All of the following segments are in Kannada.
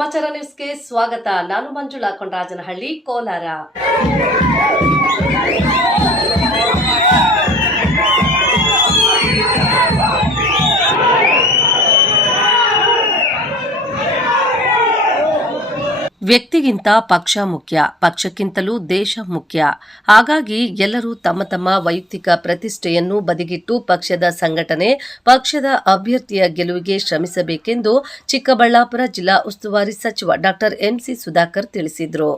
ಸಮಾಚಾರ ನ್ಯೂಸ್ಗೆ ಸ್ವಾಗತ. ನಾನು ಮಂಜುಳಾ ಕೊಂಡರಾಜನಹಳ್ಳಿ, ಕೋಲಾರ. ವ್ಯಕ್ತಿಗಿಂತ ಪಕ್ಷ ಮುಖ್ಯ, ಪಕ್ಷಕ್ಕಿಂತಲೂ ದೇಶ ಮುಖ್ಯ. ಹಾಗಾಗಿ ಎಲ್ಲರೂ ತಮ್ಮ ತಮ್ಮ ವೈಯಕ್ತಿಕ ಪ್ರತಿಷ್ಠೆಯನ್ನು ಬದಿಗಿಟ್ಟು ಪಕ್ಷದ ಸಂಘಟನೆ, ಪಕ್ಷದ ಅಭ್ಯರ್ಥಿಯ ಗೆಲುವಿಗೆ ಶ್ರಮಿಸಬೇಕೆಂದು ಚಿಕ್ಕಬಳ್ಳಾಪುರ ಜಿಲ್ಲಾ ಉಸ್ತುವಾರಿ ಸಚಿವ ಡಾ ಎಂಸಿ ಸುಧಾಕರ್ ತಿಳಿಸಿದರು.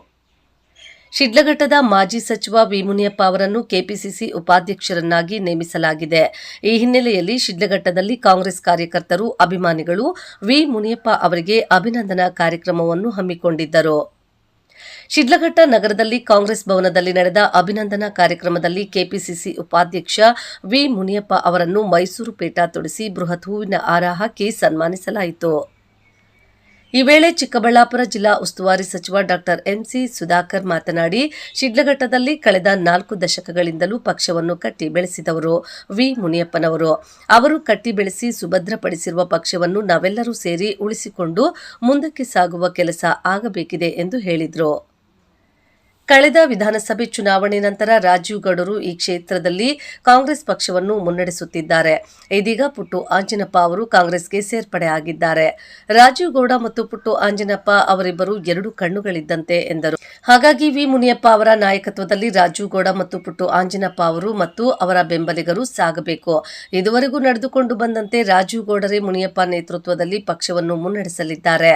ಶಿಡ್ಲಘಟ್ಟದ ಮಾಜಿ ಸಚಿವ ವಿ ಮುನಿಯಪ್ಪ ಅವರನ್ನು ಕೆಪಿಸಿಸಿ ಉಪಾಧ್ಯಕ್ಷರನ್ನಾಗಿ ನೇಮಿಸಲಾಗಿದೆ. ಈ ಹಿನ್ನೆಲೆಯಲ್ಲಿ ಶಿಡ್ಲಘಟ್ಟದಲ್ಲಿ ಕಾಂಗ್ರೆಸ್ ಕಾರ್ಯಕರ್ತರು, ಅಭಿಮಾನಿಗಳು ವಿ ಮುನಿಯಪ್ಪ ಅವರಿಗೆ ಅಭಿನಂದನಾ ಕಾರ್ಯಕ್ರಮವನ್ನು ಹಮ್ಮಿಕೊಂಡಿದ್ದರು. ಶಿಡ್ಲಘಟ್ಟ ನಗರದಲ್ಲಿ ಕಾಂಗ್ರೆಸ್ ಭವನದಲ್ಲಿ ನಡೆದ ಅಭಿನಂದನಾ ಕಾರ್ಯಕ್ರಮದಲ್ಲಿ ಕೆಪಿಸಿಸಿ ಉಪಾಧ್ಯಕ್ಷ ವಿ ಮುನಿಯಪ್ಪ ಅವರನ್ನು ಮೈಸೂರು ಪೇಟ ತೊಡಿಸಿ ಬೃಹತ್ ಹೂವಿನ ಹಾರ ಹಾಕಿ ಸನ್ಮಾನಿಸಲಾಯಿತು. ಈ ವೇಳೆ ಚಿಕ್ಕಬಳ್ಳಾಪುರ ಜಿಲ್ಲಾ ಉಸ್ತುವಾರಿ ಸಚಿವ ಡಾ ಎಂಸಿ ಸುಧಾಕರ್ ಮಾತನಾಡಿ, ಶಿಡ್ಲಘಟ್ಟದಲ್ಲಿ ಕಳೆದ 4 ದಶಕಗಳಿಂದಲೂ ಪಕ್ಷವನ್ನು ಕಟ್ಟಿ ಬೆಳೆಸಿದವರು ವಿ ಮುನಿಯಪ್ಪನವರು. ಅವರು ಕಟ್ಟಿ ಬೆಳೆಸಿ ಸುಭದ್ರಪಡಿಸಿರುವ ಪಕ್ಷವನ್ನು ನಾವೆಲ್ಲರೂ ಸೇರಿ ಉಳಿಸಿಕೊಂಡು ಮುಂದಕ್ಕೆ ಸಾಗುವ ಕೆಲಸ ಆಗಬೇಕಿದೆ ಎಂದು ಹೇಳಿದರು. ಕಳೆದ ವಿಧಾನಸಭೆ ಚುನಾವಣೆ ನಂತರ ರಾಜೀವ್ ಗೌಡರು ಈ ಕ್ಷೇತ್ರದಲ್ಲಿ ಕಾಂಗ್ರೆಸ್ ಪಕ್ಷವನ್ನು ಮುನ್ನಡೆಸುತ್ತಿದ್ದಾರೆ. ಇದೀಗ ಪುಟ್ಟು ಆಂಜಿನಪ್ಪ ಅವರು ಕಾಂಗ್ರೆಸ್ಗೆ ಸೇರ್ಪಡೆ ಆಗಿದ್ದಾರೆ. ರಾಜೀವ್ ಗೌಡ ಮತ್ತು ಪುಟ್ಟು ಆಂಜಿನಪ್ಪ ಅವರಿಬ್ಬರು 2 ಕಣ್ಣುಗಳಿದ್ದಂತೆ ಎಂದರು. ಹಾಗಾಗಿ ವಿ ಮುನಿಯಪ್ಪ ಅವರ ನಾಯಕತ್ವದಲ್ಲಿ ರಾಜೀವ್ ಗೌಡ ಮತ್ತು ಪುಟ್ಟು ಆಂಜಿನಪ್ಪ ಅವರು ಮತ್ತು ಅವರ ಬೆಂಬಲಿಗರು ಸಾಗಬೇಕು. ಇದುವರೆಗೂ ನಡೆದುಕೊಂಡು ಬಂದಂತೆ ರಾಜೀವ್ ಗೌಡರೇ ಮುನಿಯಪ್ಪ ನೇತೃತ್ವದಲ್ಲಿ ಪಕ್ಷವನ್ನು ಮುನ್ನಡೆಸಲಿದ್ದಾರೆ.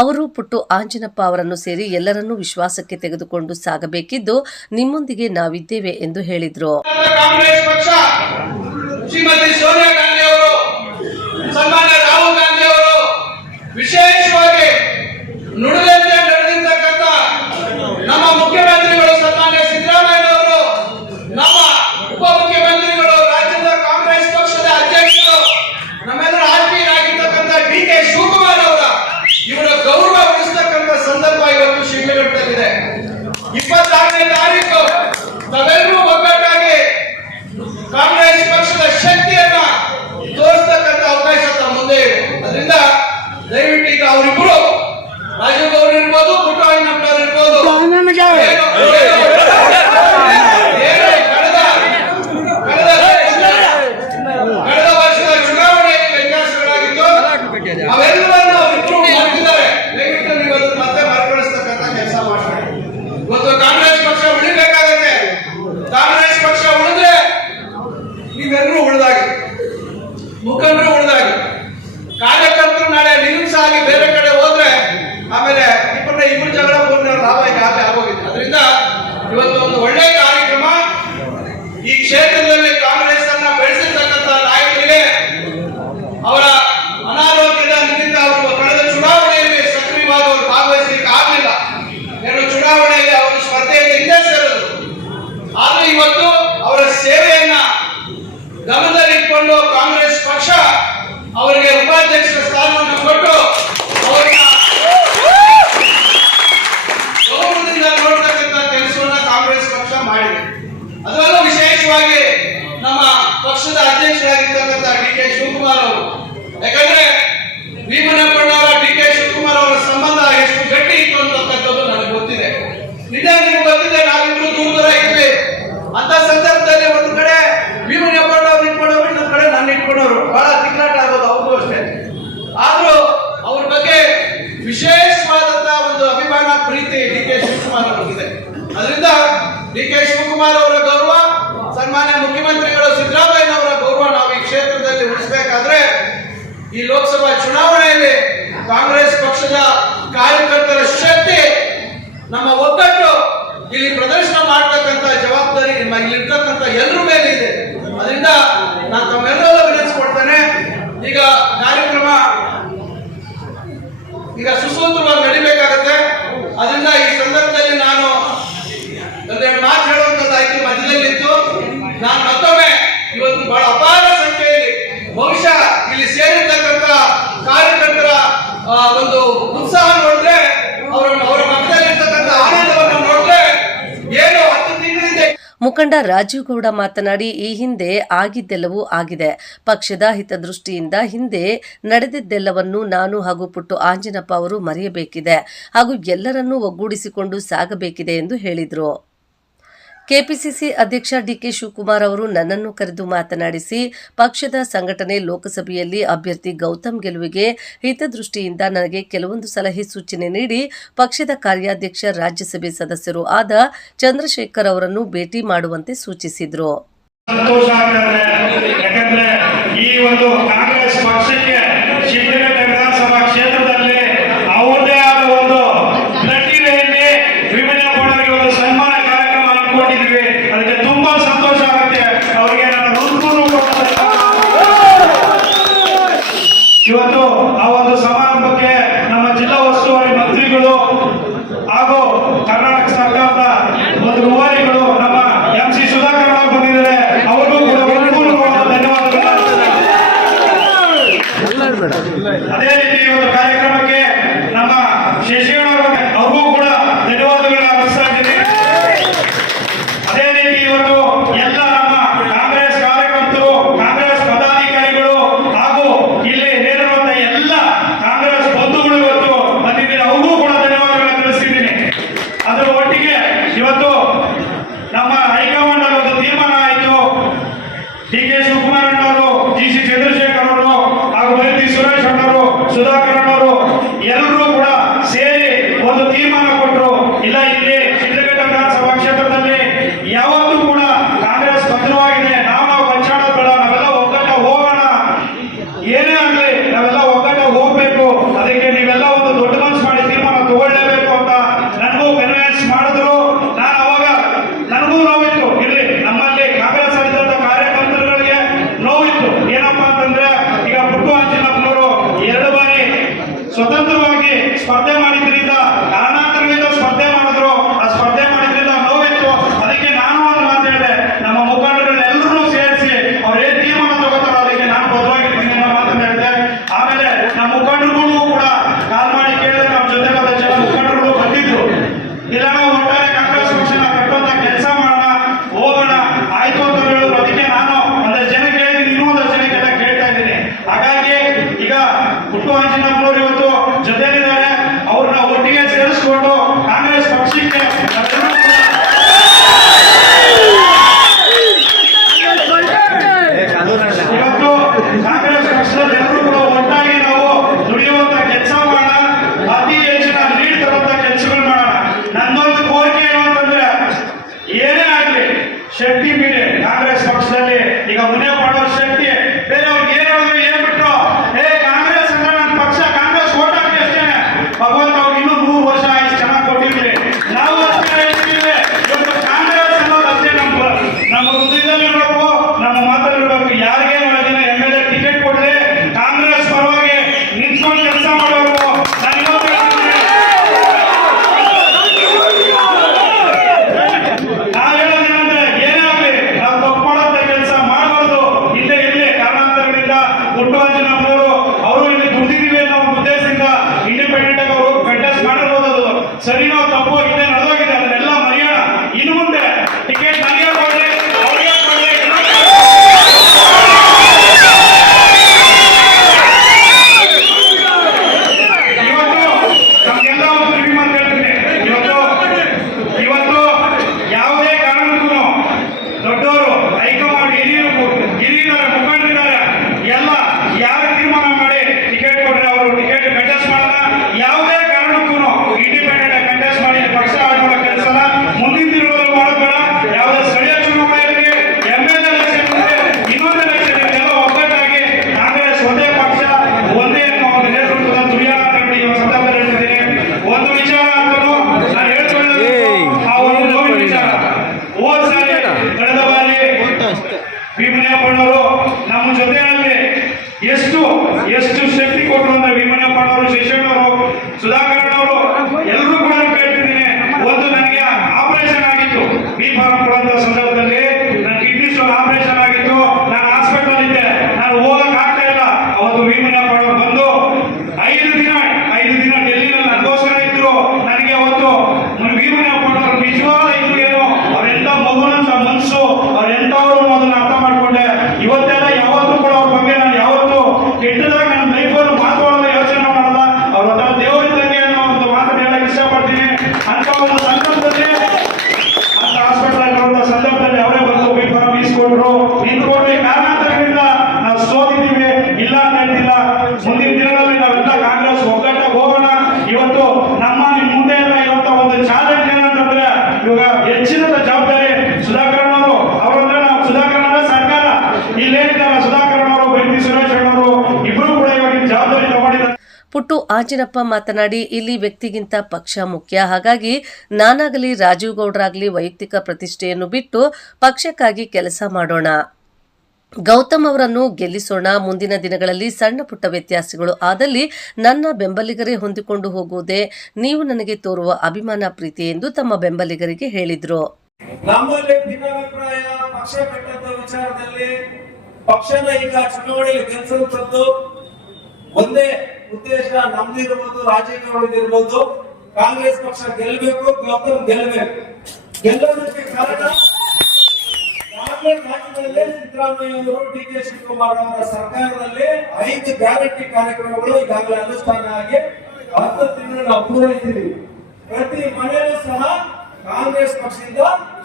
ಅವರು ಪುಟ್ಟು ಆಂಜಿನಪ್ಪ ಅವರನ್ನು ಸೇರಿ ಎಲ್ಲರನ್ನೂ ವಿಶ್ವಾಸಕ್ಕೆ ತೆಗೆದುಕೊಂಡು ಸಾಗಬೇಕಿದ್ದು ನಿಮ್ಮೊಂದಿಗೆ ನಾವಿದ್ದೇವೆ ಎಂದು ಹೇಳಿದರು. ಕಾಂಗ್ರೆಸ್ ಪಕ್ಷ ಶ್ರೀಮತಿ ಸೋನಿಯಾ ಗಾಂಧಿ ಅವರು, ಸನ್ಮಾನ್ಯ ರಾಹುಲ್ ಗಾಂಧಿ ಅವರು ವಿಶೇಷವಾಗಿ ನುಡಿದಂತೆ ನಡೆದಿರ್ತಕ್ಕಂಥ ನಮ್ಮ ಮುಖ್ಯಮಂತ್ರಿಗಳು ಸನ್ಮಾನ್ಯ ಸಿದ್ದರಾಮಯ್ಯ ಅವರು, ನಮ್ಮ ಉಪಮುಖ್ಯಮಂತ್ರಿಗಳು, ರಾಜ್ಯದ ಕಾಂಗ್ರೆಸ್ ಪಕ್ಷದ ಅಧ್ಯಕ್ಷರು, ನಮ್ಮೆಲ್ಲರ ಆತ್ಮೀಯರಾಗಿರ್ತಕ್ಕಂಥ ಡಿ.ಕೆ. ಶಿವಕುಮಾರ್ ಅವರ ಇವರ ಗೌರವ ಉಳಿಸತಕ್ಕಂಥ ಸಂದರ್ಭ ಇವತ್ತು ಶಿಡ್ಲಘಟ್ಟದಲ್ಲಿದೆ. 26ನೇ ತಾರೀಕು ತಾವೆಲ್ಲರೂ ಒಗ್ಗಟ್ಟಾಗಿ ಕಾಂಗ್ರೆಸ್ ಪಕ್ಷದ ಶಕ್ತಿಯನ್ನ ತೋರಿಸತಕ್ಕಂಥ ಅವಕಾಶ ತಮ್ಮ ಮುಂದೆ ಇದೆ. ಅದರಿಂದ ದಯವಿಟ್ಟು ಈಗ ಅವರಿಬ್ಬರು ರಾಜೀವ್ ಗೌಡ ಇರ್ಬೋದು, ಪುಟ್ಟು ಆಂಜಿನಪ್ಪ ಇರ್ಬೋದು, ಕಳೆದ ವರ್ಷದ ಚುನಾವಣೆಯಲ್ಲಿ ವ್ಯತ್ಯಾಸಗಳಾಗಿತ್ತು, ಅವೆಲ್ಲವನ್ನ ಅವರಿಬ್ಬರು ಮಾಡಿದ್ದಾರೆ. ದಯವಿಟ್ಟು ನೀವು ಅದನ್ನು ಮತ್ತೆ ಮರುಕಳಿಸ್ತಕ್ಕಂಥ ಕೆಲಸ ಮಾಡ್ತಾರೆ. ಇವತ್ತು ಕಾಂಗ್ರೆಸ್ ಪಕ್ಷ ಉಳಿಬೇಕಾಗತ್ತೆ. ಕಾಂಗ್ರೆಸ್ ಪಕ್ಷ ಉಳಿದ್ರೆ ನೀವೆಲ್ಲರೂ ಉಳಿದಾಗೆ, ಮುಖಂಡರು ಉಳಿದಾಗೆ. ಕಾರ್ಯಕರ್ತರು ನಾಳೆ ನಿಲ್ಲಿಸ ಆಗಿ ಬೇರೆ ಕಡೆ ಹೋದ್ರೆ ಆಮೇಲೆ ಇಬ್ಬರು ಜಗಳ ಬಂದ ಲಾಭ ಈಗಾಗಲೇ ಆಗೋಗಿದೆ. ಅದರಿಂದ ಇವತ್ತು ಒಂದು ಒಳ್ಳೆಯ ಕಾರ್ಯಕ್ರಮ. ಈ ಕ್ಷೇತ್ರದಲ್ಲಿ ಕಾಂಗ್ರೆಸ್ ಅನ್ನ ಬೆಳೆಸಿರ್ತಕ್ಕಂಥ ನಾಯಕರಿಗೆ ಅವರ ಅನಾರೋಗ್ಯದ ನಿಮಿತ್ತ ಅವರು ಕಳೆದ ಚುನಾವಣೆಯಲ್ಲಿ ಸಕ್ರಿಯವಾಗಿ ಅವರು ಭಾಗವಹಿಸಲಿಕ್ಕೆ ಆಗಲಿಲ್ಲ. ಚುನಾವಣೆಯಲ್ಲಿ ಅವರು ಸ್ಪರ್ಧೆಯಿಂದ ಹಿಂದೆ ಸೇರಿದರು. ಆದ್ರೆ ಇವತ್ತು ಅವರ ಸೇವೆಯನ್ನ ಗಮನದಲ್ಲಿಟ್ಟುಕೊಂಡು ಕಾಂಗ್ರೆಸ್ ಪಕ್ಷ ಅವರಿಗೆ ಉಪಾಧ್ಯಕ್ಷರ ಸ್ಥಾನವನ್ನು ಕೊಟ್ಟು ಅವರನ್ನ ಗೌರವದಿಂದ ನೋಡ್ತಕ್ಕಂಥ ಕೆಲಸವನ್ನ ಕಾಂಗ್ರೆಸ್ ಪಕ್ಷ ಮಾಡಿದೆ. ಅದರಲ್ಲೂ ವಿಶೇಷವಾಗಿ ನಮ್ಮ ಪಕ್ಷದ ಅಧ್ಯಕ್ಷರಾಗಿರ್ತಕ್ಕಂಥ ಡಿ.ಕೆ. ಶಿವಕುಮಾರ್ ಅವರು, ಯಾಕಂದ್ರೆ ವಿ ಮುನಿಯಪ್ಪನವರ ಡಿ.ಕೆ. ಶಿವಕುಮಾರ್ ಅವರ ಸಂಬಂಧ ಎಷ್ಟು ಗಟ್ಟಿ ಇತ್ತು ಅಂತಕ್ಕಂಥದ್ದು ನನಗೆ ಗೊತ್ತಿದೆ. ನಿಜ ನಿಮ್ಗೆ ಗೊತ್ತಿದೆ, ನಾವಿಬ್ರು ದೂರ ಇದ್ವಿ. ಅಂತ ಸಂದರ್ಭದಲ್ಲಿ ಒಂದು ಕಡೆ ವಿ ಮುನಿಯಪ್ಪನವ್ರು ಇಟ್ಕೊಂಡವ್ರು, ಇನ್ನೊಂದು ಕಡೆ ನಾನು ಇಟ್ಕೊಂಡವ್ರು, ಬಹಳ ತಿಕ್ಲಾಟ ಆಗೋದು ಅವ್ರಿಗೂ ಅಷ್ಟೇ. ಆದ್ರೂ ಅವ್ರ ಬಗ್ಗೆ ವಿಶೇಷವಾದಂತಹ ಒಂದು ಅಭಿಮಾನ, ಪ್ರೀತಿ ಡಿ.ಕೆ. ಶಿವಕುಮಾರ್ ಅವರಿಗಿದೆ. ಅದರಿಂದ ಡಿ.ಕೆ. ಶಿವಕುಮಾರ್ ಅವರ ಗೌರವ, ಸನ್ಮಾನ್ಯ ಮುಖ್ಯಮಂತ್ರಿಗಳು ಸಿದ್ದರಾಮಯ್ಯನವರ ಗೌರವ ನಾವು ಈ ಕ್ಷೇತ್ರದಲ್ಲಿ ಉಳಿಸಬೇಕಾದ್ರೆ ಈ ಲೋಕಸಭಾ ಚುನಾವಣೆಯಲ್ಲಿ ಕಾಂಗ್ರೆಸ್ ಪಕ್ಷದ ಕಾರ್ಯಕರ್ತರ ಶಕ್ತಿ, ನಮ್ಮ ಒಗ್ಗಟ್ಟು ಇಲ್ಲಿ ಪ್ರದರ್ಶನ ಮಾಡತಕ್ಕಂಥ ಜವಾಬ್ದಾರಿ ಇಲ್ಲಿರ್ತಕ್ಕಂಥ ಎಲ್ಲರ ಮೇಲೆ ಇದೆ. ಅದರಿಂದ ನಾನು ತಮ್ಮೆಲ್ಲರೂ ವಿನಂತಿಸಿಕೊಡ್ತೇನೆ. ಈಗ ಕಾರ್ಯಕ್ರಮ ಈಗ ಸುಸೂತ್ರವಾಗಿ ನಡಿಬೇಕಾಗತ್ತೆ. ಅದರಿಂದ ಈ ಸಂದರ್ಭದಲ್ಲಿ ನಾನು ಒಂದೆರಡು ಮಾತು ಹೇಳುವಂತದ್ದಾಯ್ತು, ಮಧ್ಯದಲ್ಲಿತ್ತು. ನಾನು ಮತ್ತೊಮ್ಮೆ ಇವತ್ತು ಬಹಳ ಅಪಾರ ಸಂಖ್ಯೆಯಲ್ಲಿ ಬಹುಶಃ ಇಲ್ಲಿ ಸೇರಿರ್ತಕ್ಕಂಥ ಕಾರ್ಯಕರ್ತರ ಒಂದು ಉತ್ಸಾಹ ನೋಡಿದ್ರೆ, ಅವರ ಮಕ್ಕಳಲ್ಲಿರ್ತಕ್ಕಂಥ ಆನಂದವನ್ನು ನೋಡಿದ್ರೆ ಏನು 10 ತಿಂಗಳಿಂದ ಮುಖಂಡ ರಾಜೀವ್ ಗೌಡ ಮಾತನಾಡಿ, ಈ ಹಿಂದೆ ಆಗಿದ್ದೆಲ್ಲವೂ ಆಗಿದೆ. ಪಕ್ಷದ ಹಿತದೃಷ್ಟಿಯಿಂದ ಹಿಂದೆ ನಡೆದಿದ್ದೆಲ್ಲವನ್ನು ನಾನು ಹಾಗೂ ಪುಟ್ಟು ಆಂಜಿನಪ್ಪ ಅವರು ಮರೆಯಬೇಕಿದೆ ಹಾಗೂ ಎಲ್ಲರನ್ನೂ ಒಗ್ಗೂಡಿಸಿಕೊಂಡು ಸಾಗಬೇಕಿದೆ ಎಂದು ಹೇಳಿದರು. ಕೆಪಿಸಿಸಿ ಅಧ್ಯಕ್ಷ ಡಿಕೆ ಶಿವಕುಮಾರ್ ಅವರು ನನ್ನನ್ನು ಕರೆದು ಮಾತನಾಡಿಸಿ, ಪಕ್ಷದ ಸಂಘಟನೆ ಲೋಕಸಭೆಯಲ್ಲಿ ಅಭ್ಯರ್ಥಿ ಗೌತಮ್ ಗೆಲುವಿಗೆ ಹಿತದೃಷ್ಟಿಯಿಂದ ನನಗೆ ಕೆಲವೊಂದು ಸಲಹೆ ಸೂಚನೆ ನೀಡಿ ಪಕ್ಷದ ಕಾರ್ಯಾಧ್ಯಕ್ಷ ರಾಜ್ಯಸಭೆ ಸದಸ್ಯರು ಆದ ಚಂದ್ರಶೇಖರ್ ಅವರನ್ನು ಭೇಟಿ ಮಾಡುವಂತೆ ಸೂಚಿಸಿದರು. ಸಂತೋಷ ಆಗ್ತದೆ. ಯಾಕಂದ್ರೆ ಈ ಒಂದು ಕಾಂಗ್ರೆಸ್ ಪಕ್ಷಕ್ಕೆ ಶಿವಮೊಗ್ಗ ವಿಧಾನಸಭಾ ಕ್ಷೇತ್ರದಲ್ಲಿ ಅವರದೇ ಆದ ಒಂದು ಪ್ರತಿಭೆಯಲ್ಲಿ ವಿಮಲಪ್ಪನವರಿಗೆ ಒಂದು ಸನ್ಮಾನ ಕಾರ್ಯಕ್ರಮ ಹಮ್ಮಿಕೊಂಡಿದ್ವಿ. ಅದಕ್ಕೆ ತುಂಬಾ ಸಂತೋಷ ಆಗುತ್ತೆ. ಅವರಿಗೆ ನನ್ನ ಹೃತ್ಪೂರ್ವಕ ಇವತ್ತು ಆ ಒಂದು ಸಮಾರಂಭಕ್ಕೆ ನಮ್ಮ ಜಿಲ್ಲಾ ಉಸ್ತುವಾರಿ ಮಂತ್ರಿಗಳು ಹಾಗೂ ಕರ್ನಾಟಕ ಸರ್ಕಾರದ ಒಂದು ರೂವಾರಿಗಳು ನಮ್ಮ MC ಸುಧಾಕರ್ ಅವರು ಬಂದಿದ್ದಾರೆ. ಅವ್ರಿಗೂ ಕೂಡ ಹೃತ್ಪೂರ್ವಕವಾದ ಧನ್ಯವಾದಗಳು. ಅದೇ ರೀತಿ ಈ ಒಂದು ಕಾರ್ಯಕ್ರಮಕ್ಕೆ ನಮ್ಮ ಶಶಿಗೌಡ ಅವ್ರಿಗೂ ಕೂಡ ಧನ್ಯವಾದಗಳನ್ನ ಅರ್ಪಿಸ್ತಾ ಇದ್ದೀನಿ. ಅದೇ ರೀತಿ ಇವತ್ತು ಎಲ್ಲ ನಮ್ಮ ಕಾಂಗ್ರೆಸ್ ಕಾರ್ಯಕರ್ತರು, ಕಾಂಗ್ರೆಸ್ ಪದಾಧಿಕಾರಿಗಳು ಹಾಗೂ ಇಲ್ಲಿ ನೇರಿರುವಂತ ಎಲ್ಲ ಕಾಂಗ್ರೆಸ್ ಬಂಧುಗಳು ಇವತ್ತು ಬಂದಿದ್ದೀನಿ. ಅವ್ರಿಗೂ ಕೂಡ ಧನ್ಯವಾದಗಳನ್ನ ತಿಳಿಸ್ತಿದ್ದೀನಿ. ಅದರ ಒಟ್ಟಿಗೆ ಇವತ್ತು ನಮ್ಮ ಹೈಕಮಾಂಡ್ ಒಂದು ತೀರ್ಮಾನ ಆಯಿತು. DK ಶಿವಕುಮಾರ್ ಅಣ್ಣವರು, GC ಚಂದ್ರಶೇಖರ್ ಅವರು ಹಾಗೂ ಬೈರತಿ ಸುರೇಶ್ ಅಣ್ಣವರು, ಸುಧಾಕರ್ ಅಣ್ಣವರು ಎಲ್ಲರೂ ಕೂಡ ಸೇರಿ ಒಂದು ತೀರ್ಮಾನ ಕೊಟ್ಟರು. ಇಲ್ಲ, ಇಲ್ಲಿ ಶಿಡ್ಲಘಟ್ಟ ವಿಧಾನಸಭಾ ಕ್ಷೇತ್ರದಲ್ಲಿ ಯಾವತ್ತೂ ಕೂಡ ಕಾಂಗ್ರೆಸ್ ಭದ್ರವಾಗಿದೆ. ನಾವು ಕಚ್ಚಾಡೋದು ಬೇಡ, ನಾವೆಲ್ಲ ಒಗ್ಗಟ್ಟ ಹೋಗೋಣ. ಏನೇ ಆಗಲಿ ನಾವೆಲ್ಲ ಒಗ್ಗಟ್ಟ ಹೋಗ್ಬೇಕು. ಅದಕ್ಕೆ ನೀವೆಲ್ಲ ಒಂದು ದೊಡ್ಡ ಮನಸ್ಸು ಮಾಡಿ ತೀರ್ಮಾನ ತಗೊಳ್ಳೇಬೇಕು ಅಂತ ನನಗೂ ಕನ್ವಿನ್ಸ್ ಮಾಡಿದ್ರು. ನಾನು ಅವಾಗ ನನಗೂ ನೋವಿತ್ತು. ಇಲ್ಲಿ ನಮ್ಮಲ್ಲಿ ಕಾಂಗ್ರೆಸ್ ಅಲ್ಲಿದ್ದಂತ ಕಾರ್ಯಕರ್ತರುಗಳಿಗೆ ನೋವಿತ್ತು. ಏನಪ್ಪಾ ಅಂತಂದ್ರೆ, ಈಗ ಪುಟ್ಟು ಆಂಜಿನಪ್ಪನವರು 2 ಬಾರಿ ಸ್ವತಂತ್ರವಾಗಿ ಸ್ಪರ್ಧೆ ಮಾಡಿದ್ರಿಂದ, ಕಾರಣಾಂತರಗಳಿಂದ ಸ್ಪರ್ಧೆ ಮಾಡಿದ್ರು. ಆ ಸ್ಪರ್ಧೆ ಮಾಡಿದ್ರಿಂದ ನೋವಿತ್ತು. ಅದಕ್ಕೆ ನಾನು ಒಂದು ಮಾತು ಹೇಳಿದೆ, ನಮ್ಮ ಮುಖಂಡರನ್ನೆಲ್ಲರೂ ಸೇರಿಸಿ ಅವ್ರು ಏನ್ ತೀರ್ಮಾನ ತಗೋತಾರೋ ಅದಕ್ಕೆ ನಾನು ಬದ್ಧವಾಗಿರ್ತೀನಿ ಅನ್ನೋ ಮಾತನ್ನ ಹೇಳಿದೆ. ಆಮೇಲೆ ನಮ್ಮ ಮುಖಂಡರುಗಳು ಕೂಡ ಕಾಲ್ ಮಾಡಿ ಕೇಳಿದ್ರೆ ನಮ್ಮ ಜೊತೆ ಜನ ಮುಖಂಡರುಗಳು ಬಂದಿದ್ರು. ಇಲ್ಲ, ನಾವು ಒಟ್ಟಾರೆ ಕಾಂಗ್ರೆಸ್ ಪಕ್ಷನ ಕಟ್ಟುವಂತ ಕೆಲಸ ಮಾಡೋಣ, ಹೋಗೋಣ, ಆಯ್ತು ಅಂತ ಹೇಳಿದ್ರು. ಅದಕ್ಕೆ ನಾನು ಒಂದಷ್ಟು ಜನ ಕೇಳಿದ್ದೀನಿ, ಇನ್ನೂ ಒಂದಷ್ಟು ಜನಕ್ಕೆಲ್ಲ ಕೇಳ್ತಾ ಇದ್ದೀನಿ. ಹಾಗಾಗಿ ಈಗ ಪುಟ್ಟು ಆಂಜಿನಪ್ಪನವರು ಇವತ್ತು ಜೊತೆಲಿದ್ದಾರೆ. ಅವ್ರನ್ನ ಒಟ್ಟಿಗೆ ಸೇರಿಸ್ಕೊಂಡು ಕಾಂಗ್ರೆಸ್ ಪಕ್ಷಕ್ಕೆ ನಾವೆಲ್ಲರೂ ಕೂಡ ಇವತ್ತು ಕಾಂಗ್ರೆಸ್ ಪಕ್ಷದಲ್ಲಿ ಎಲ್ಲರೂ ಕೂಡ ಒಟ್ಟಾಗಿ ನಾವು ದುಡಿಯುವಂತ ಕೆಲಸ ಮಾಡೋಣ, ಅತಿ ಹೆಚ್ಚಿನ ಲೀಡ್ ತರುವಂತ ಕೆಲಸಗಳು ಮಾಡೋಣ. ನನ್ನೊಂದು ಕೋರಿಕೆ ಏನು ಅಂತಂದ್ರೆ, ಏನೇ ಆಗ್ಲಿ ಶಕ್ತಿ ಮೀರಿ ಕಾಂಗ್ರೆಸ್ ಪಕ್ಷದಲ್ಲಿ ಈಗ ಮುನ್ನೆ ಮಾಡುವ ಶಕ್ತಿ ಬೇರೆ ಅವ್ರಿಗೆ ಏನಾದ್ರು ಹೇಳ್ಬಿಟ್ಟು, ಕಾಂಗ್ರೆಸ್ ಅಂದ್ರೆ ನನ್ನ ಪಕ್ಷ, ಕಾಂಗ್ರೆಸ್ ಓಟ್ ಹಾಕಿ ಅಷ್ಟೇನೆ, ಭಗವಂತ ಅವ್ರಿಗೆ ಇನ್ನೂ 100 ವರ್ಷ ಆಯ್ತು ಚೆನ್ನಾಗಿ ಕೊಟ್ಟಿರ್ಲಿ. ನಾವು ಅಷ್ಟೇ ಹೇಳ್ತೀವಿ. ಇವತ್ತು ಕಾಂಗ್ರೆಸ್ ಅನ್ನೋದು ಅಷ್ಟೇ ನಮ್ಮ ಹೃದಯದಲ್ಲಿ ಇರಬೇಕು, ನಮ್ಮ ಮಾತಲ್ಲಿ ಇರಬೇಕು. ಯಾರಿಗೆ ಒಳಗಿನ MLA ಟಿಕೆಟ್ ಕೊಡಲಿ, ಕಾಂಗ್ರೆಸ್ ಪರವಾಗಿ ನಿಂತ್ಕೊಂಡು ಕೆಲಸ ಮಾಡಬೇಕು. ನಾನು ಇವತ್ತು ನಾವು ಹೇಳೋದೇನಂದ್ರೆ, ಏನೇ ಆಗಲಿ ನಾವು ತಪ್ಪು ಮಾಡೋಂಥ ಕೆಲಸ ಮಾಡಬಾರ್ದು. ಹಿಂದೆ ಇರಲಿ ಕಾರಣಾಂತರಗಳಿಂದ ಪುಟ್ಟು ಆಂಜಿನಪ್ಪನವರು ಅವರು ಇಲ್ಲಿ ದುಡಿದಿದ್ದೀವಿ ಅನ್ನೋ ಒಂದು ಉದ್ದೇಶದಿಂದ ಇಂಡಿಪೆಂಡೆಂಟ್ ಆಗಿ ಅವರು ಕಂಟೆಸ್ಟ್ ಮಾಡಿರ್ಬೋದು. ಅದು ಸರಿನೋ ತಪ್ಪೋ ಹಿಂದೆ ನಡೆದೋಗಿದೆ, ಅದನ್ನೆಲ್ಲ ಮರೆಯೋಣ. ಇನ್ನು ಮುಂದೆ ಟಿಕೆಟ್ ನನಗೆ ಕೊಡಲಿ, ಅವ್ರಿಗೆ ಕೊಡಲಿ. ಇವತ್ತು ನಮ್ಗೆಲ್ಲ ಒಂದು ಕಿವಿ ಮಾತು ಹೇಳ್ತೀನಿ. ಇವತ್ತು ಯಾವುದೇ ಕಾರಣಕ್ಕೂ ದೊಡ್ಡವರು, ಹೈಕಮಾಂಡ್ ಹಿರಿಯರು ಮುಖಂಡರಿದ್ದಾರೆ, ಎಲ್ಲ ಯಾರ ತೀರ್ಮಾನ ಮಾಡಿ ಟಿಕೆಟ್ ಕೊಟ್ಟರೆ ಅವರು ಟಿಕೆಟ್ ಕಂಟೆಸ್ಟ್ ಮಾಡೋಣ. ಯಾವುದೇ ಕಾರಣಕ್ಕೂ ಇಂಡಿಪೆಂಡೆಂಟ್ ಕಂಟೆಸ್ಟ್ ಮಾಡಿ ಪಕ್ಷ ಆಡೋ ಕೆಲಸನ ಮುಂದಿನ ದಿನಗಳಲ್ಲಿ ಮಾಡಬೇಡ. ಯಾವುದೇ ಸ್ಥಳೀಯ ಚುನಾವಣೆ ಇರಲಿ, MLA ಎಲೆಕ್ಷನ್ ಇರಲಿ, ಇನ್ನೊಂದು ಎಲೆಕ್ಷನ್ ಇರಲಿ, ಎಲ್ಲ ಒಗ್ಗಟ್ಟಾಗಿ ಕಾಂಗ್ರೆಸ್ ಒಂದೇ ಪಕ್ಷ, ಒಂದೇ ಅನ್ನೋ ಒಂದು ನೇತೃತ್ವದ ದುಡಿಯೋಣ ಅಂತ ಹೇಳಿ ಈ ಸಂದರ್ಭದಲ್ಲಿ ಹೇಳ್ತಿದ್ದೀನಿ. ಒಂದು ವಿಚಾರ ಅಂತಲೂ ನಾನು ಹೇಳ್ಕೊಳ್ಳೋದು, ಆ ಒಂದು ನೋವಿನ ವಿಚಾರ. ಹೋದ ಸಾರಿ ಕಳೆದ ಬಾರಿ ಭೀಮನಪ್ಪನವರು ನಮ್ಮ ಜೊತೆಯಲ್ಲಿ ಎಷ್ಟು ಶಕ್ತಿ ಕೊಟ್ಟರು ಅಂದ್ರೆ, ಭೀಮನಪ್ಪನವರು, ಶಶಿಯಣ್ಣವರು, ಸುಧಾಕರ್ ಅವರು ಎಲ್ಲರೂ ಕೂಡ ಕೇಳ್ತಿದ್ದೀನಿ. ಒಂದು ನನಗೆ ಆಪರೇಷನ್ ಆಗಿತ್ತು, ಬಿ ಫಾರ್ಮ್ ಕೊಡುವಂತ ಸಂದರ್ಭದಲ್ಲಿ ನನ್ನ ಕಿಡ್ನಿ ಸ್ಟೋನ್ ಆಪರೇಷನ್ ಆಗಿತ್ತು. ನಾನು ಹಾಸ್ಪಿಟಲ್ ಇದ್ದೆ, ನಾನು ಹೋಗಕ್ ಆಗ್ತಾ ಇಲ್ಲ. ಅವತ್ತು ಭೀಮನಪ್ಪನವರು ಬಂದು 5 ದಿನ ಡೆಲ್ಲಿನಲ್ಲಿ ನನಗೋಸ್ಕರ ಇದ್ರು. ನನಗೆ ಅವತ್ತು ಭೀಮನಪ್ಪನವರು ನಿಜವಾದ ಇದು ಏನು, ಅವರೆಲ್ಲ ಮಗುನಂತ ಮನಸ್ಸು ಪುಟ್ಟು ಆಂಜಿನಪ್ಪ ಮಾತನಾಡಿ, ಇಲ್ಲಿ ವ್ಯಕ್ತಿಗಿಂತ ಪಕ್ಷ ಮುಖ್ಯ. ಹಾಗಾಗಿ ನಾನಾಗಲಿ ರಾಜೀವ್ ಗೌಡ್ರಾಗಲಿ ವೈಯಕ್ತಿಕ ಪ್ರತಿಷ್ಠೆಯನ್ನು ಬಿಟ್ಟು ಪಕ್ಷಕ್ಕಾಗಿ ಕೆಲಸ ಮಾಡೋಣ. ಗೌತಮ್ ಅವರನ್ನು ಗೆಲ್ಲಿಸೋಣ. ಮುಂದಿನ ದಿನಗಳಲ್ಲಿ ಸಣ್ಣ ಪುಟ್ಟ ವ್ಯತ್ಯಾಸಗಳು ಆದಲ್ಲಿ ನನ್ನ ಬೆಂಬಲಿಗರೇ ಹೊಂದಿಕೊಂಡು ಹೋಗುವುದೇ ನೀವು ನನಗೆ ತೋರುವ ಅಭಿಮಾನ, ಪ್ರೀತಿ ಎಂದು ತಮ್ಮ ಬೆಂಬಲಿಗರಿಗೆ ಹೇಳಿದರು. ನಮ್ಮಲ್ಲಿ ಭಿನ್ನಾಭಿಪ್ರಾಯ ಪಕ್ಷ ಕಟ್ಟದ ವಿಚಾರದಲ್ಲಿ ಪಕ್ಷನ ಈಗ ಚುನಾವಣೆಯಲ್ಲಿ ಗೆಲ್ಲಿಸುವಂತದ್ದು ಒಂದೇ ಉದ್ದೇಶ ನಮ್ದಿರ್ಬೋದು, ರಾಜೀವ್ ಗೌಡ್ ಇರ್ಬೋದು. ಕಾಂಗ್ರೆಸ್ ಪಕ್ಷ ಗೆಲ್ಲಬೇಕು, ಗೌತಮ್ ಗೆಲ್ಲಬೇಕು. ಗೆಲ್ಲೋದಕ್ಕೆ ಕಾರಣ ರಾಜ್ಯದಲ್ಲಿ ಸಿದ್ದರಾಮಯ್ಯ ಅವರು, ಡಿ.ಕೆ. ಶಿವಕುಮಾರ್ ಅವರ ಸರ್ಕಾರದಲ್ಲಿ 5 ಗ್ಯಾರಂಟಿ ಕಾರ್ಯಕ್ರಮಗಳು ಈಗಾಗಲೇ ಅನುಷ್ಠಾನ ಆಗಿ 10 ತಿಂಗಳು ನಾವು ಪೂರೈಸಿದ್ದೀವಿ. ಪ್ರತಿ ಮನೆಯಲ್ಲೂ ಸಹ ಕಾಂಗ್ರೆಸ್ ಪಕ್ಷದಿಂದ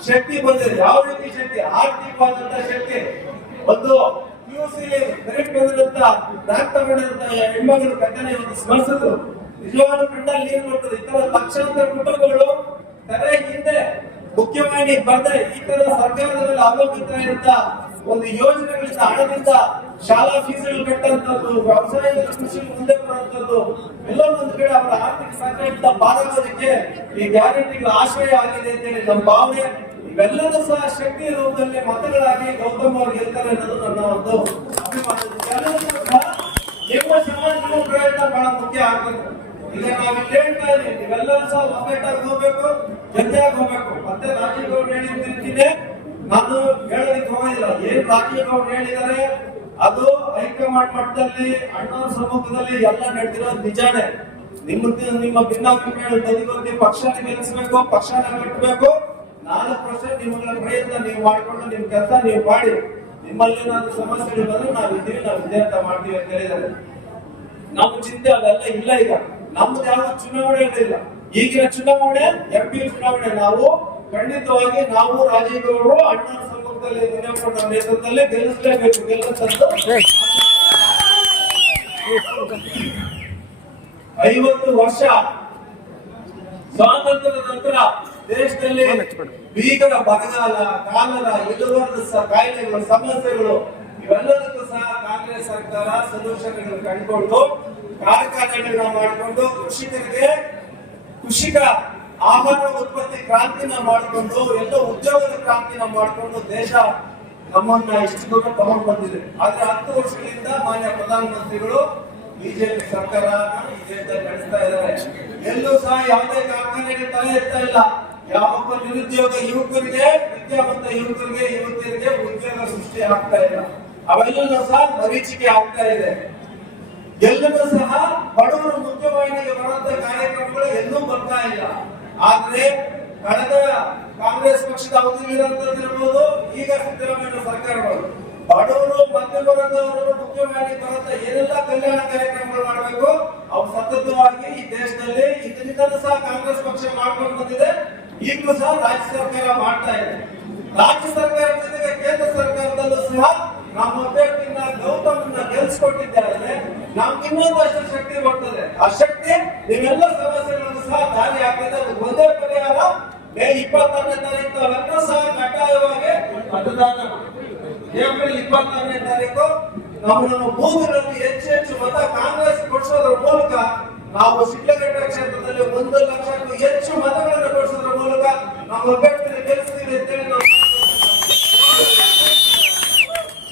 ಶಕ್ತಿ ಬಂದಿದೆ. ಯಾವ ರೀತಿ ಶಕ್ತಿ? ಆರ್ಥಿಕವಾದಂತ ಶಕ್ತಿ. ಒಂದು ಪಿಯುಸಿಲಿ ಮೆರಿಟ್ ಬಂದಿರುವಂತ ರ್ಯಾಂಕ್ ತಗೊಂಡಿರುವಂತ ಹೆಣ್ಮಗಳು ಘಟನೆ ಒಂದು ಸ್ಮರಿಸಿದ್ರು. ನಿಜವಾದ ಕಣ್ಣಲ್ಲಿ ನೀರು ಬರ್ತದೆ. ಈ ತರ ಲಕ್ಷಾಂತರ ಕುಟುಂಬಗಳು ತಲೆ ಹಿಂದೆ ಮುಖ್ಯವಾಗಿ ಬರ್ತಾರೆ. ಈ ತರ ಸರ್ಕಾರದಲ್ಲಿ ಅವಲಂಬಿತ ಒಂದು ಯೋಜನೆಗಳಿಂದ ಹಣದಿಂದ ಶಾಲಾ ಫೀಸ್ಗಳು ಕಟ್ಟಂತದ್ದು, ವ್ಯವಸಾಯದ ಕೃಷಿ ಮುಂದೆ ಬರುವಂತದ್ದು, ಎಲ್ಲ ಒಂದು ಕಡೆ ಅವರ ಆರ್ಥಿಕ ಸಂಕಟದಿಂದ ಪಾರಾಗೋದಕ್ಕೆ ಈ ಗ್ಯಾರಂಟಿಗಳ ಆಶ್ರಯ ಆಗಿದೆ ಅಂತೇಳಿ ನಮ್ಮ ಭಾವನೆ. ಇವೆಲ್ಲದೂ ಸಹ ಶಕ್ತಿ ರೂಪದಲ್ಲಿ ಮತಗಳಾಗಿ ಗೌತಮ್ ಅವರು ಗೆಲ್ತಾರೆ ಅನ್ನೋದು ನನ್ನ ಒಂದು ಅಭಿಮಾನ. ನಿಮ್ಮ ಸಮಾಜದ ಪ್ರಯತ್ನ ಬಹಳ ಮುಖ್ಯ ಆಗ್ತದೆ. ಈಗ ನಾವಿಲ್ಲಿ ಹೇಳ್ತಾ ಇದ್ದೀವಿ, ನೀವೆಲ್ಲರೂ ಸಹ ಒಗ್ಗಟ್ಟಾಗಿ ಹೋಗ್ಬೇಕು, ಜೊತೆಯಾಗಿ ಹೋಗ್ಬೇಕು. ಮತ್ತೆ ರಾಜೀವ್ ಗೌಡ್ ಹೇಳಿದ್ದೀನಿ, ನಾನು ಹೇಳೋದಕ್ಕೆ ಹೋಗೋದಿಲ್ಲ. ಏನ್ ರಾಜೀವ್ ಗೌಡ್ ಹೇಳಿದ್ದಾರೆ ಅದು ಹೈಕಮಾಂಡ್ ಮಟ್ಟದಲ್ಲಿ ಅಣ್ಣವ್ರ ಸಮ್ಮುಖದಲ್ಲಿ ಎಲ್ಲ ನಡೆದಿರೋದು ನಿಜಾನೇ. ನಿಮ್ಮ ಭಿನ್ನಾಭಿಪ್ರಾಯ ತೆಗೆದುಕೊಂಡು ಪಕ್ಷನ ಗೆಲ್ಲಿಸಬೇಕು, ಪಕ್ಷನ ಕಟ್ಟಬೇಕು. 4% ನಿಮ್ಮಗಳ ಪ್ರಯತ್ನ ನೀವು ಮಾಡಿಕೊಂಡು ನಿಮ್ ಕೆಲಸ ನೀವು ಮಾಡಿ. ನಿಮ್ಮಲ್ಲಿ ಏನಾದ್ರು ಸಮಸ್ಯೆಗಳು ಬಂದ್ರೆ ನಾವಿದ್ದೀವಿ, ನಾವು ವಿದ್ಯಾರ್ಥ ಮಾಡ್ತೀವಿ ಅಂತ ಹೇಳಿದ್ದಾರೆ. ನಮ್ಮ ಚಿಂತೆ ಅವೆಲ್ಲ ಇಲ್ಲ. ಈಗ ನಮ್ದು ಯಾವ ಚುನಾವಣೆ ಇಲ್ಲ. ಈಗಿನ ಚುನಾವಣೆ MP ಚುನಾವಣೆ. ನಾವು ಖಂಡಿತವಾಗಿ ನಾವು ರಾಜೀವ್ ಗೌಡರು ಅಣ್ಣನ ಸಮ್ಮುಖದಲ್ಲಿ ದಿನೇಶ್ವರ ನೇತೃತ್ವದಲ್ಲಿ ಗೆಲ್ಲಿಸಲೇಬೇಕು. ಗೆಲ್ಲುವಂತದ್ದು 50 ವರ್ಷ ಸ್ವಾತಂತ್ರ್ಯದ ನಂತರ ದೇಶದಲ್ಲಿ ಭೀಕರ ಬರಗಾಲ, ಕಾಲರ, ಇಳುವರದ ಕಾಯಿಲೆಗಳು, ಸಮಸ್ಯೆಗಳು ಇವೆಲ್ಲದಕ್ಕೂ ಸಹ ಕಾಂಗ್ರೆಸ್ ಸರ್ಕಾರ ಸೊಲ್ಯೂಷನ್ಗಳನ್ನು ಕಂಡುಕೊಂಡು ಕಾರ್ಖಾನೆಗಳನ್ನ ಮಾಡಿಕೊಂಡು ಕೃಷಿಕ ಆಹಾರ ಉತ್ಪತ್ತಿ ಕ್ರಾಂತಿನ ಮಾಡಿಕೊಂಡು ಎಲ್ಲ ಉದ್ಯೋಗದ ಕ್ರಾಂತಿನ ಮಾಡಿಕೊಂಡು ದೇಶ ನಮ್ಮನ್ನ ಇಷ್ಟು ದೂರ ತಗೊಂಡು ಬಂದಿದೆ. ಆದ್ರೆ 10 ವರ್ಷಗಳಿಂದ ಮಾನ್ಯ ಪ್ರಧಾನಮಂತ್ರಿಗಳು ಬಿಜೆಪಿ ಸರ್ಕಾರ ಈ ದೇಶದಲ್ಲಿ ನಡೆಸ್ತಾ ಇದ್ದಾರೆ. ಎಲ್ಲೂ ಸಹ ಯಾವುದೇ ಕಾರ್ಖಾನೆಗೆ ತಲೆ ಎತ್ತಾ ಇಲ್ಲ. ಯಾವೊಬ್ಬ ನಿರುದ್ಯೋಗ ಯುವಕರಿಗೆ, ವಿದ್ಯಾವಂತ ಯುವಕರಿಗೆ, ಯುವತಿಯರಿಗೆ ಉದ್ಯೋಗ ಸೃಷ್ಟಿ ಆಗ್ತಾ ಇಲ್ಲ. ಅವೆಲ್ಲವೂ ಸಹ ಮರೀಚಿಕೆ ಆಗ್ತಾ ಇದೆ. ಎಲ್ಲರೂ ಸಹ ಬಡವರು ಮುಖ್ಯವಾಹಿನಿಗೆ ಬರುವಂತ ಕಾರ್ಯಕ್ರಮಗಳು ಎಲ್ಲೂ ಬರ್ತಾ ಇಲ್ಲ. ಆದ್ರೆ ಕಳೆದ ಕಾಂಗ್ರೆಸ್ ಪಕ್ಷದ ಅವಧಿಯಲ್ಲಿರುವಂತದ್ದಿರಬಹುದು, ಈಗ ಸಿದ್ದರಾಮಯ್ಯ ಸರ್ಕಾರಗಳು ಬಡವರು, ಮಧ್ಯಮವರ್ಗದವರು ಮುಖ್ಯವಾಹಿನಿಗೆ ಬರುವಂತ ಏನೆಲ್ಲ ಕಲ್ಯಾಣ ಕಾರ್ಯಕ್ರಮಗಳು ಮಾಡಬೇಕು ಅವು ಸತತವಾಗಿ ಈ ದೇಶದಲ್ಲಿ ಇದರಿಂದಲೂ ಸಹ ಕಾಂಗ್ರೆಸ್ ಪಕ್ಷ ಮಾಡ್ಕೊಂಡು ಬಂದಿದೆ. ಈಗಲೂ ಸಹ ರಾಜ್ಯ ಸರ್ಕಾರ ಮಾಡ್ತಾ ಇದೆ. ರಾಜ್ಯ ಸರ್ಕಾರ ಜೊತೆಗೆ ಕೇಂದ್ರ ಸರ್ಕಾರದಲ್ಲೂ ಸಹ ನಮ್ಮ ಅಭ್ಯರ್ಥಿನ ಗೌತಮನ್ನ ಗೆಲ್ಸ್ಕೊಟ್ಟಿದ್ದಾರೆ. ನಮ್ಗೆ ಇನ್ನೊಂದಷ್ಟು ಶಕ್ತಿ ಬರ್ತದೆ. ಆ ಶಕ್ತಿ ನೀವೆಲ್ಲ ಸಮಸ್ಯೆಗಳನ್ನು ಸಹ ದಾರಿ ಹಾಕಿದೆ. ಒಂದೇ ಪರಿಹಾರ, ಮೇ 22ನೇ ತಾರೀಕು ಅವೆಲ್ಲ ಸಹ ಕಡ್ಡಾಯವಾಗಿ ಮತದಾನ. ಏಪ್ರಿಲ್ 26ನೇ ತಾರೀಕು ನಮ್ಮ ಬೂತ್ಗಳಲ್ಲಿ ಹೆಚ್ಚು ಮತ ಕಾಂಗ್ರೆಸ್ ಕೊಡಿಸೋದ್ರ ಮೂಲಕ ನಾವು ಶಿಡ್ಲಘಟ್ಟ ಕ್ಷೇತ್ರದಲ್ಲಿ 1 ಲಕ್ಷಕ್ಕೂ ಹೆಚ್ಚು ಮತಗಳನ್ನು ಕೊಡಿಸೋದ್ರ ಮೂಲಕ ನಮ್ಮ ಅಭ್ಯರ್ಥಿನ ಗೆಲ್ಲಿಸ್ತೀವಿ ಅಂತೇಳಿ ನಾವು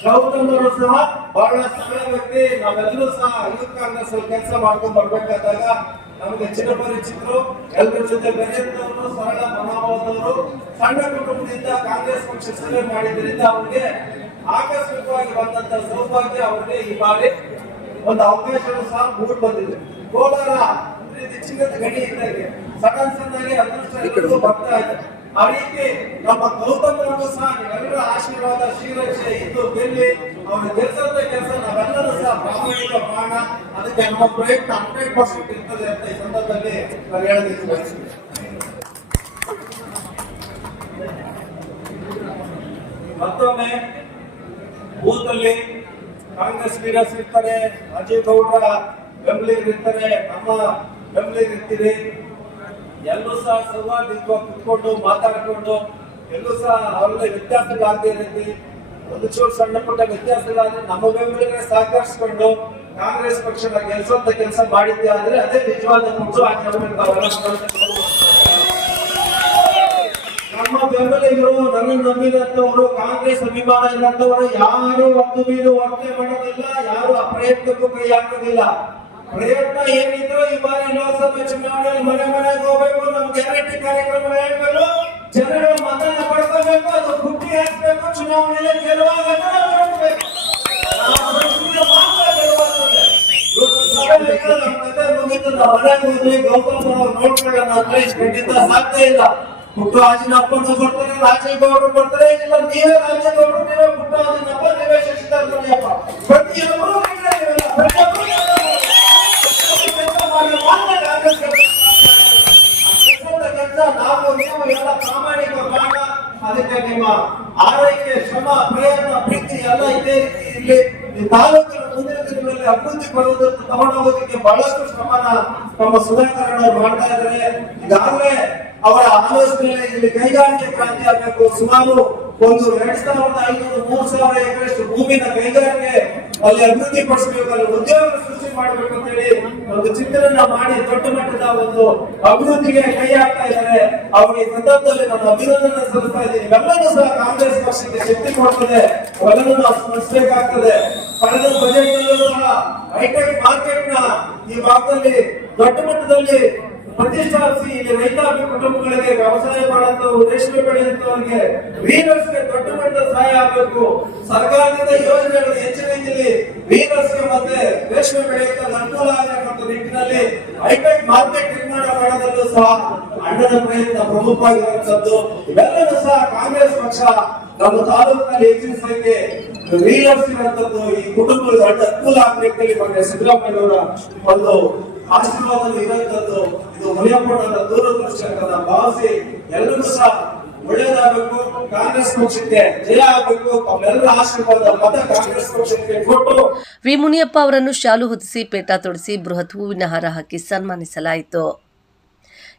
ಗೌತಮ್ ಅವರು ಸಹ ಬಹಳ ಸರಳ ವ್ಯಕ್ತಿ. ನಾವೆಲ್ಲರೂ ಸಹ ಯೂತ್ ಕಾಂಗ್ರೆಸ್ ಅಲ್ಲಿ ಕೆಲಸ ಮಾಡ್ಕೊಂಡು ಬರ್ಬೇಕಾದಾಗ ನಮಗೆ ಚಿರಪರಿಚಿತರು. ಎಲ್ಲರ ಜೊತೆ ಬೆರೆತವರು, ಸರಳ ಮನೋಭಾವದವರು, ಸಣ್ಣ ಕುಟುಂಬದಿಂದ ಕಾಂಗ್ರೆಸ್ ಪಕ್ಷ ಸೇವೆ ಮಾಡಿದ್ರಿಂದ ಅವರಿಗೆ ಆಕಸ್ಮಿಕವಾಗಿ ಬಂದಂತ ಸೌಭಾಗ್ಯ ಅವರಿಗೆ ಈ ಬಾರಿ ಒಂದು ಅವಕಾಶವೂ ಸಹ ಮೂಡಿ ಬಂದಿದೆ. ಕೋಲಾರ ಚಿನ್ನದ ಗಣಿ ಇದ್ದಂಗೆ ಸಡನ್ ಸಣ್ಣಾಗಿ ಅದೃಷ್ಟ ಬರ್ತಾ ಇದೆ. ಆ ರೀತಿ ನಮ್ಮ ಗೌತಮ್ ಅವರು ಸಹ ನೀವೆಲ್ಲರ ಆಶೀರ್ವಾದ, ಶ್ರೀರಕ್ಷೆ ಇದ್ದು ಗೆಲ್ಲಿ ಅವ್ರ ಗೆಲ್ಸಂತ ಕೆಲಸ ನಾವೆಲ್ಲರೂ ಸಹ ಪ್ರಾಮಾಣಿಕ ಮಾಡೋಣ. ಅದಕ್ಕೆ ನಮ್ಮ ಪ್ರಯತ್ನ 100% ಇರ್ತದೆ ಅಂತ ಈ ಸಂದರ್ಭದಲ್ಲಿ ನಾವು ಹೇಳೋದಕ್ಕೆ ಬಯಸ್ತೀವಿ. ಮತ್ತೊಮ್ಮೆ ಬೂತಲ್ಲಿ ಕಾಂಗ್ರೆಸ್ ಲೀಡರ್ಸ್ ಇರ್ತಾರೆ, ರಾಜೀವ್ ಗೌಡ್ರ ಬೆಂಬಲಿಗರು ಇರ್ತಾರೆ, ನಮ್ಮ ಬೆಂಬಲಿಗರು ಇರ್ತೀರಿ. ಎಲ್ಲೂ ಸಹ ಸೌಹಾರ್ದಯುತವಾಗಿ ಕುತ್ಕೊಂಡು ಮಾತಾಡಿಕೊಂಡು ಎಲ್ಲೂ ಸಹ ಅವರೆಲ್ಲ ವ್ಯತ್ಯಾಸಗಳಾಗದೇ ರೀತಿ ಒಂದು ಚೂರು ಸಣ್ಣ ಪುಟ್ಟ ವ್ಯತ್ಯಾಸಗಳಾದ್ರೆ ನಮ್ಮ ಬೆಂಬಲಿಗರೇ ಸಹಕರಿಸಿಕೊಂಡು ಕಾಂಗ್ರೆಸ್ ಪಕ್ಷದ ಕೆಲಸ ಮಾಡಿದ್ದೆ ಆದ್ರೆ ಅದೇ ನಿಜವಾದ ಮುಚ್ಚು ನಮ್ಮ ಬೆಂಬಲಿಗರು, ನನ್ನ ನಂಬಿದಂತವರು, ಕಾಂಗ್ರೆಸ್ ಅಭಿಮಾನ ಇಲ್ಲಂತವರು ಯಾರು ಒಂದು ಬೀರು ವರ್ತನೆ ಮಾಡೋದಿಲ್ಲ, ಯಾರು ಆ ಪ್ರಯತ್ನಕ್ಕೂ ಕೈ ಹಾಕೋದಿಲ್ಲ. ಪ್ರಯತ್ನ ಏನಿದ್ರು ಈ ಬಾರಿ ಲೋಕಸಭೆ ಚುನಾವಣೆಯಲ್ಲಿ ಮನೆ ಮನೆಗೆ ಹೋಗ್ಬೇಕು, ನಮ್ಮ ಗ್ಯಾರಂಟಿ ಕಾರ್ಯಕ್ರಮ ಹೇಳ್ಬೇಕು, ಜನರ ಮತನ ಪಡ್ಕೋಬೇಕು, ಅದು ಗುಟ್ಟಿ ಹಾಕ್ಬೇಕು, ಚುನಾವಣೆಯಲ್ಲಿ ಗೆಲ್ಲುವಾಗ ನೋಡ್ಬೇಕು. ನೋಡ್ಕೊಳ್ಳೋಣ ಅಂದ್ರೆ ಖಂಡಿತ ಸಾಧ್ಯ ಇಲ್ಲ. ಪುಟ್ಟರಾಜನಪ್ಪನ ಬರ್ತಾರೆ, ರಾಜೇಗೌಡರು ಬರ್ತಾರೆ, ಇಲ್ಲ ನೀವೇ ರಾಜೇಗೌಡರು, ನೀವೇ ಪುಟ್ಟರಾಜನಪ್ಪ, ನೀವೇ ಶಶಿಧರ್ ಮನೆಯಪ್ಪ, ಪ್ರತಿಯೊಬ್ಬರು ನಾವು ನೀವು ಎಲ್ಲ ಪ್ರಾಮಾಣಿಕ ಕಾರಣ. ಅದಕ್ಕೆ ನಿಮ್ಮ ಆರೈಕೆ, ಶ್ರಮ, ಪ್ರಯತ್ನ, ಪ್ರೀತಿ ಎಲ್ಲ ಇದೇ ರೀತಿ ಇಲ್ಲಿ ಈ ತಾಲೂಕಿನ ಮುಂದಿನ ದಿನಗಳಲ್ಲಿ ಅಭಿವೃದ್ಧಿ ಪಡೆಯುವುದನ್ನು ತಗೊಂಡೋಗೋದಕ್ಕೆ ಬಹಳಷ್ಟು ಶ್ರಮನ ನಮ್ಮ ಸುಧಾಕರ್ ಅವರು ಮಾಡ್ತಾ ಇದ್ದಾರೆ. ಈಗಾಗಲೇ ಅವರ ಆಲೋಚನೆ ಇಲ್ಲಿ ಕೈಗಾರಿಕೆ ಕ್ರಾಂತಿ ಆಗಬೇಕು. ಸುಮಾರು ಒಂದು 2,500-3,000 ಎಕರೆಷ್ಟು ಭೂಮಿನ ಕೈಗಾರಿಕೆ ಅಲ್ಲಿ ಅಭಿವೃದ್ಧಿ ಪಡಿಸಬೇಕು, ಅಲ್ಲಿ ಉದ್ಯೋಗ ಸೃಷ್ಟಿ ಮಾಡಬೇಕು ಅಂತ ಹೇಳಿ ಒಂದು ಚಿಂತನೆ ಮಾಡಿ ದೊಡ್ಡ ಮಟ್ಟದ ಒಂದು ಅಭಿವೃದ್ಧಿಗೆ ಕೈ ಹಾಕ್ತಾ ಇದ್ದಾರೆ. ಅವರಿಗೆ ಸಂದರ್ಭದಲ್ಲಿ ನಾನು ಅಭಿನಂದನೆ ಸಲ್ಲಿಸ್ತಾ ಇದ್ದೀನಿ. ಇವೆಲ್ಲವೂ ಸಹ ಕಾಂಗ್ರೆಸ್ ಪಕ್ಷಕ್ಕೆ ಶಕ್ತಿ ಕೊಡ್ತದೆ, ಅವೆಲ್ಲವೂ ನಾವು ಸ್ಮರಿಸಬೇಕಾಗ್ತದೆ. ಕಳೆದ ಬಜೆಟ್ ನಲ್ಲೂ ಸಹ ಹೈಟೆಕ್ ಮಾರ್ಕೆಟ್ ನ ಈ ಭಾಗದಲ್ಲಿ ದೊಡ್ಡ ಮಟ್ಟದಲ್ಲಿ ಪ್ರತಿಷ್ಠಾಪಿಸಿ ಇಲ್ಲಿ ರೈತಾಪಿ ಕುಟುಂಬಗಳಿಗೆ, ವ್ಯವಸಾಯ ಮಾಡುವಂತವರು, ರೇಷ್ಮೆ ಬೆಳೆಯುವಂತವರಿಗೆ, ವೀನರ್ಸ್ಗೆ ದೊಡ್ಡ ಮಟ್ಟದ ಸಹಾಯ ಆಗಬೇಕು. ಸರ್ಕಾರದಿಂದ ಯೋಜನೆಗಳು ಹೆಚ್ಚಿನ ರೀತಿಯಲ್ಲಿ ವೀನರ್ಸ್ಗೆ ಮತ್ತೆ ರೇಷ್ಮೆ ಬೆಳೆಯುತ್ತ ಅನುಕೂಲ ಆಗತಕ್ಕಂಥ ನಿಟ್ಟಿನಲ್ಲಿ ಹೈಟೆಕ್ ಮಾರ್ಕೆಟ್ ನಿರ್ಮಾಣ ಮಾಡೋದಲ್ಲೂ ಸಹ ಅಣ್ಣನ ಪ್ರಯತ್ನ ಪ್ರಮುಖವಾಗಿರುವಂತದ್ದು. ಇವೆಲ್ಲವೂ ಸಹ ಕಾಂಗ್ರೆಸ್ ಪಕ್ಷ ನಮ್ಮ ತಾಲೂಕಿನಲ್ಲಿ ಹೆಚ್ಚಿನ ಸಂಖ್ಯೆ ವೀನರ್ಸ್ ಇರುವಂತದ್ದು, ಈ ಕುಟುಂಬಗಳಿಗೆ ಅನುಕೂಲ ಆಗಬೇಕಲ್ಲಿ ಮಾನ್ಯ ಸಿದ್ದರಾಮಯ್ಯವರ ಒಂದು ಆಶೀರ್ವಾದದಲ್ಲಿ ಇರುವಂತದ್ದು. ಇದು ಮುನಿಯಪ್ಪನ ದೂರದೃಷ್ಟ ಭಾವಿಸಿ ಎಲ್ಲರೂ ಸಹ ಒಳ್ಳೇದಾಗಬೇಕು, ಕಾಂಗ್ರೆಸ್ ಪಕ್ಷಕ್ಕೆ ಜಯ ಆಗಬೇಕು, ಅವರೆಲ್ಲರ ಆಶೀರ್ವಾದ ಮತ ಕಾಂಗ್ರೆಸ್ ಪಕ್ಷಕ್ಕೆ ಕೊಟ್ಟು. ವಿ ಮುನಿಯಪ್ಪ ಅವರನ್ನು ಶಾಲು ಹೊದಿಸಿ, ಪೇಟ ತೊಡಿಸಿ, ಬೃಹತ್ ಹೂವಿನ ಹಾರ ಹಾಕಿ ಸನ್ಮಾನಿಸಲಾಯಿತು.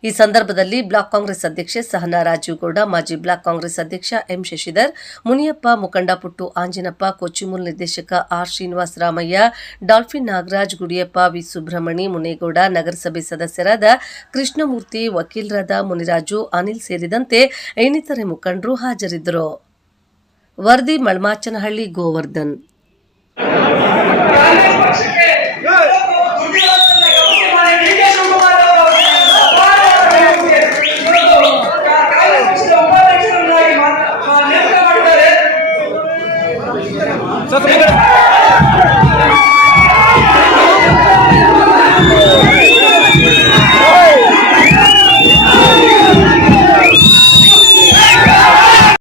ಈ ಸಂದರ್ಭದಲ್ಲಿ ಬ್ಲಾಕ್ ಕಾಂಗ್ರೆಸ್ ಅಧ್ಯಕ್ಷೆ ಸಹನಾ ರಾಜೀವ್ಗೌಡ, ಮಾಜಿ ಬ್ಲಾಕ್ ಕಾಂಗ್ರೆಸ್ ಅಧ್ಯಕ್ಷ ಎಂ ಶಶಿಧರ್, ಮುನಿಯಪ್ಪ, ಮುಖಂಡ ಪುಟ್ಟು ಆಂಜಿನಪ್ಪ, ಕೊಚ್ಚಿಮೂಲ್ ನಿರ್ದೇಶಕ R Srinivasa Ramaiah, dolphin Nagaraj, Gudiyappa, V Subramani, Munegowda, ನಗರಸಭೆ ಸದಸ್ಯರಾದ ಕೃಷ್ಣಮೂರ್ತಿ, ವಕೀಲರಾದ ಮುನಿರಾಜು, ಅನಿಲ್ ಸೇರಿದಂತೆ ಇನ್ನಿತರೆ ಮುಖಂಡರು ಹಾಜರಿದ್ದರು. ವರದಿ ಮಳಮಾಚನಹಳ್ಳಿ, ಗೋವರ್ಧನ್. ಸರ್